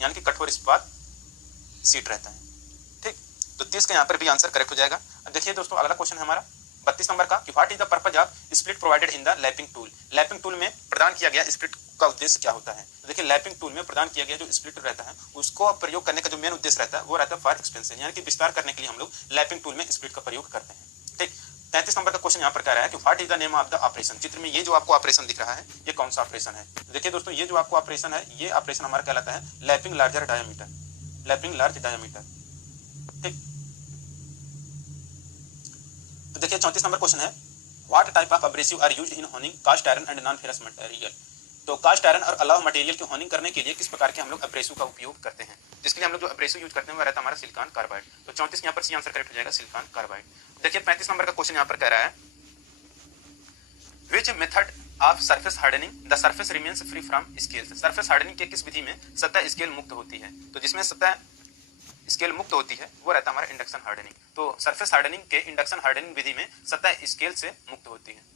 यानी कि कठोर इस्पात सीट रहता है। ठीक, तो 30 का यहाँ पर भी आंसर करेक्ट हो जाएगा। अब देखिए दोस्तों अगला क्वेश्चन है हमारा 32 नंबर का कि what is the purpose of split provided in the lapping tool. Lapping tool में प्रदान किया गया स्प्लिट का उद्देश्य क्या होता है। तो देखिए लैपिंग टूल में प्रदान किया गया जो स्प्लिट रहता है उसको प्रयोग करने का जो मेन उद्देश्य रहता है वो रहता है फॉर एक्सपेंशन, यानी कि विस्तार करने के लिए हम लोग लैपिंग टूल में स्प्लिट का प्रयोग करते हैं। ठीक, 33 नंबर का क्वेश्चन यहाँ पर कह रहा है कि what is the name of the operation. चित्र में ये जो आपको ऑपरेशन दिख रहा है ये कौन सा ऑपरेशन है। देखिए दोस्तों ये जो आपको ऑपरेशन है ये ऑपरेशन हमारा कहलाता है lapping larger diameter, lapping large diameter. ठीक, तो देखिए 34 नंबर क्वेश्चन है what type of abrasive are used in honing cast iron and non ferrous material. तो कास्ट आयरन और अलाव मटेरियल की होनिंग करने के लिए किस प्रकार के हम लोग एब्रेसिव का उपयोग करते हैं। जिसके लिए हम लोग जो एब्रेसिव यूज करते हैं वो रहता है हमारा सिलिकॉन कार्बाइड। तो 34 यहाँ पर सी आंसर करेक्ट हो जाएगा सिलिकॉन कार्बाइड। देखिए 35 नंबर का क्वेश्चन यहाँ पर कह रहा है which method of surface hardening the surface remains free from scales. Surface hardening के किस विधि में सतह स्केल मुक्त होती है। तो जिसमें सतह स्केल मुक्त होती है वो रहता है हमारा इंडक्शन हार्डनिंग। तो सरफेस हार्डनिंग के इंडक्शन हार्डनिंग विधि में सतह स्केल से मुक्त होती है।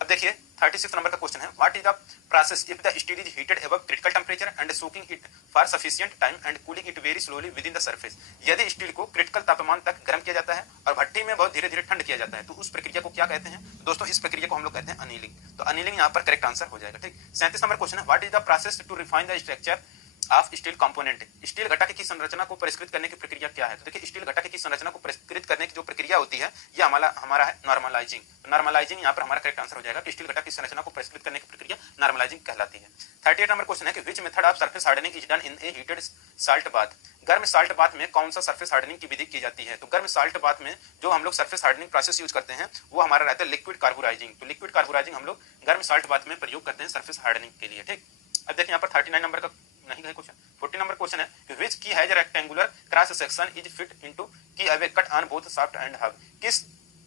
अब देखिए 36 नंबर का क्वेश्चन है what is the process if the steel is heated above critical temperature and soaking it for sufficient time and cooling it very slowly with in the surface. यदि स्टील को क्रिटिकल तापमान तक गर्म किया जाता है और भट्टी में बहुत धीरे धीरे ठंड किया जाता है तो उस प्रक्रिया को क्या कहते हैं। दोस्तों इस प्रक्रिया को हम लोग कहते हैं अनिलिंग। तो अनिलिंग यहाँ पर करेक्ट आंसर हो जाएगा। ठीक, 37 नंबर क्वेश्चन है what is the process to refine the structure of steel component. Steel घटक की संरचना को परिष्कृत करने की प्रक्रिया क्या है। तो देखिए स्टील घटक की संरचना को परिष्कृत करने की जो प्रक्रिया होती है ये हमारा है नॉर्मलाइजिंग। तो नॉर्मलाइजिंग यहाँ पर हमारा करेक्ट आंसर हो जाएगा कि स्टील घटक की संरचना को परिष्कृत करने की प्रक्रिया नॉर्मलाइजिंग कहलाती है। 38 नंबर क्वेश्चन है कि which method of surface hardening is done in A heated salt bath. गर्म साल्ट बाथ में कौन सा सरफेस हार्डनिंग की विधि की जाती है। तो गर्म साल्ट बाथ में जो हम लोग सरफेस हार्डनिंग प्रोसेस यूज करते हैं वो हमारा रहता है लिक्विड कार्बोराइजिंग। तो लिक्विड कार्बोराइजिंग हम लोग गर्म साल्ट बाथ में प्रयोग करते हैं सरफेस हार्डनिंग के लिए। ठीक, अब देखिए यहाँ पर 39 नंबर का नहीं है क्वेश्चन 40 नंबर क्वेश्चन है which key has rectangular cross section is fit into keyway cut on both shaft and hub. किस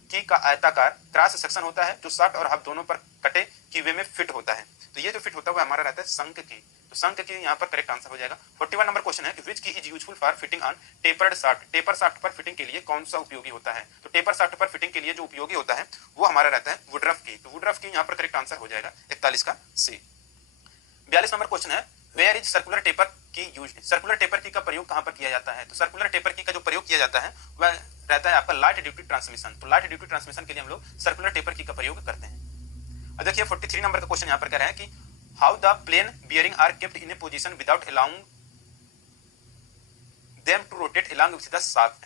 की का आयताकार क्रॉस सेक्शन होता है जो शाफ्ट और हब दोनों पर कटे की वे में फिट होता है। तो ये जो फिट होता है वो हमारा रहता है शंक की। तो शंक की यहाँ पर करेक्ट आंसर हो जाएगा। 41 नंबर क्वेश्चन है कि व्हिच की is useful for fitting on tapered shaft. Taper shaft पर फिटिंग के लिए कौन सा उपयोगी होता है। तो टेपर शाफ्ट पर फिटिंग के लिए जो उपयोगी होता है वो हमारा रहता है वुडरफ की। तो वुडरफ की यहाँ पर करेक्ट आंसर हो जाएगा 41 का सी। 42 नंबर क्वेश्चन है वेयर इज सर्कुलर टेपर की यूज। सर्कुलर टेपर की का प्रयोग कहां पर किया जाता है। तो सर्कुलर टेपर की का जो प्रयोग किया जाता है वह रहता है आपका लाइट ड्यूटी ट्रांसमिशन। तो लाइट ड्यूटी ट्रांसमिशन के लिए हम लोग सर्कुलर टेपर की का प्रयोग करते हैं। अब देखिए 43 नंबर का क्वेश्चन यहां पर कह रहा है कि how the plane bearing are kept in a position without allowing them to rotate along with the shaft.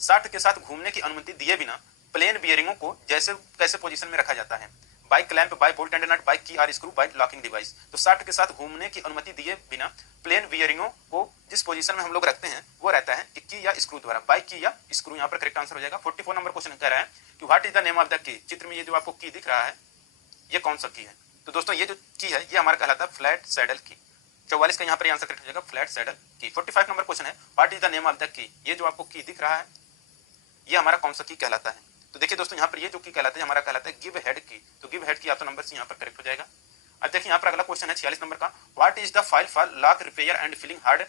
Shaft के साथ घूमने की अनुमति दिए बिना प्लेन बियरिंगों को जैसे कैसे पोजीशन में रखा जाता है। By clamp, by bolt and nut, by key or screw, by locking device. तो शाफ्ट के साथ घूमने की अनुमति दिए बिना प्लेन बियरिंगों को जिस पोजीशन में हम लोग रखते हैं वो रहता है की या स्क्रू द्वारा। बाय की या स्क्रू यहाँ पर करेक्ट आंसर हो जाएगा। 44 नंबर क्वेश्चन कह रहा है कि what is the name of the key. चित्र में ये जो आपको की दिख रहा है ये कौन सा की है। तो दोस्तों ये जो की है ये हमारा कहलाता है फ्लैट सैडल की। 44 का यहाँ पर आंसर करेक्ट हो जाएगा फ्लैट सैडल की। 45 नंबर क्वेश्चन है what is the name of the key. ये जो आपको की दिख रहा है ये हमारा कौन सा की कहलाता है। तो देखिए दोस्तों यहाँ पर ये जो की कहलाता है हमारा कहलाता है गिव हेड की। तो गिव हेड की आपका नंबर सी यहाँ पर करेक्ट हो जाएगा। अब देखिए यहाँ पर अगला क्वेश्चन है 46 नंबर का what is the file for lock repair and filling hard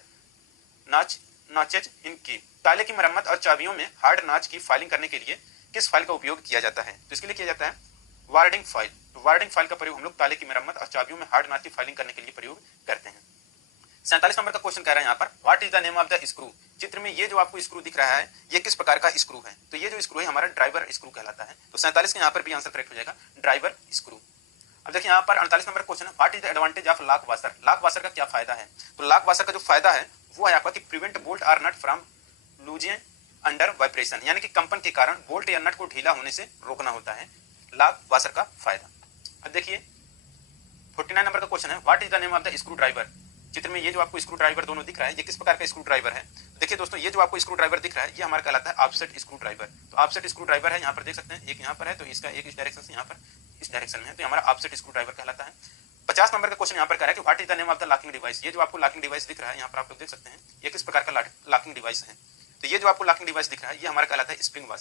notches in key. ताले की मरम्मत और चाबियों में हार्ड नॉच की फाइलिंग करने के लिए किस फाइल का उपयोग किया जाता है। तो इसके लिए किया जाता है वार्डिंग फाइल। तो वार्डिंग फाइल का प्रयोग हम लोग ताले की मरम्मत और चाबियों में हार्ड नॉच की फाइलिंग करने के लिए प्रयोग करते हैं। 47 नंबर का क्वेश्चन कह रहा है यहाँ पर what is the name of the screw. चित्र में ये जो आपको स्क्रू दिख रहा है ये किस प्रकार का स्क्रू है। तो ये जो स्क्रू है हमारा ड्राइवर स्क्रू कहलाता है। तो 47 के यहाँ पर भी आंसर करेक्ट हो जाएगा ड्राइवर स्क्रू। अब देखिए यहाँ पर 48 नंबर क्वेश्चन है what is the advantage of lock washer. Lock washer का क्या फायदा है। तो लॉक वाशर का जो फायदा है वो है आपका कि prevent bolt or nut from losing under vibration, यानी कि कंपन के कारण बोल्ट या नट को ढीला होने से रोकना होता है लॉक वाशर का फायदा। अब देखिए 49 नंबर का क्वेश्चन है what is the name of the screw driver. चित्र में ये जो आपको स्क्रू ड्राइवर दोनों दिख रहा है ये किस प्रकार का स्क्रू ड्राइवर है। देखिए दोस्तों ये जो आपको स्क्रू ड्राइवर दिख रहा है ये हमारा कहलाता है ऑफसेट स्क्रू ड्राइवर। तो ऑफसेट स्क्रू ड्राइवर है यहाँ पर देख सकते हैं एक यहाँ पर है तो इसका एक इस डायरेक्शन से यहाँ पर इस डायरेक्शन में है तो हमारा ऑफसेट स्क्रू ड्राइवर कहलाता है। 50 नंबर का क्वेश्चन यहाँ पर कह रहा है कि what is the name of the locking device. ये जो आपको लॉकिंग डिवाइस दिख रहा है यहाँ पर आप लोग देख सकते हैं ये किस प्रकार का लॉकिंग डिवाइस है। तो ये जो आपको लॉकिंग डिवाइस दिख रहा है ये हमारा कहलाता है स्प्रिंग वाशर।